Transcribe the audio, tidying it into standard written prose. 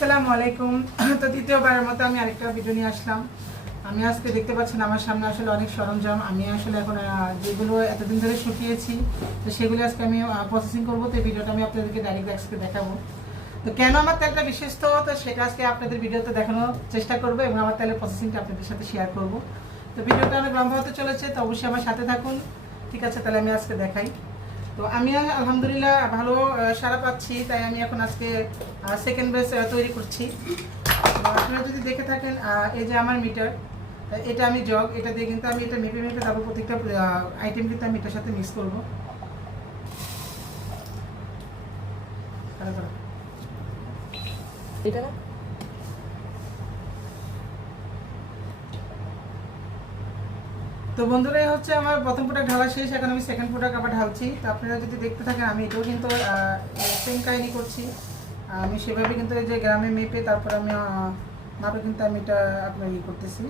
আসসালামু আলাইকুম। তো দ্বিতীয়বারের মতো আমি আরেকটা ভিডিও নিয়ে আসলাম। আমি আজকে দেখতে পাচ্ছেন আমার সামনে আসলে অনেক সরঞ্জাম। আমি আসলে এখন যেগুলো এতদিন ধরে শুকিয়েছি, তো সেগুলো আজকে আমি প্রসেসিং করবো। তো এই ভিডিওটা আমি আপনাদেরকে ডাইরেক্ট আজকে দেখাবো। তো কেন আমার তেলটা বিশেষত, তো সেটা আজকে আপনাদের ভিডিওতে দেখানোর চেষ্টা করবো এবং আমার তেলের প্রসেসিংটা আপনাদের সাথে শেয়ার করবো। তো ভিডিওটা অনেক লম্বা হতে চলেছে, তো অবশ্যই আমার সাথে থাকুন। ঠিক আছে, তাহলে আমি আজকে দেখাই। তো আমি আলহামদুলিল্লাহ ভালো সাড়া পাচ্ছি, তাই আমি এখন আজকে সেকেন্ড ব্যাচ তৈরি করছি। আপনারা যদি দেখে থাকেন, এই যে আমার মিটার, এটা আমি জগ, এটা দিয়ে কিন্তু আমি এটা মেপে মেপে তারপর প্রত্যেকটা আইটেম কিন্তু আমি এটার সাথে মিক্স করবো। এটা না তো বন্ধুরা, হচ্ছে আমার প্রথম প্রোডাক্ট ঢালা শেষ, এখন আমি সেকেন্ড প্রোডাক্ট আবার ঢালছি। তো আপনারা যদি দেখতে থাকেন, আমি এটাও কিন্তু সেম কাহিনি করছি। আমি সেভাবে কিন্তু এই যে গ্রামে মেপে তারপর আমি মাপে কিন্তু আমি এটা আপনার করতেছি।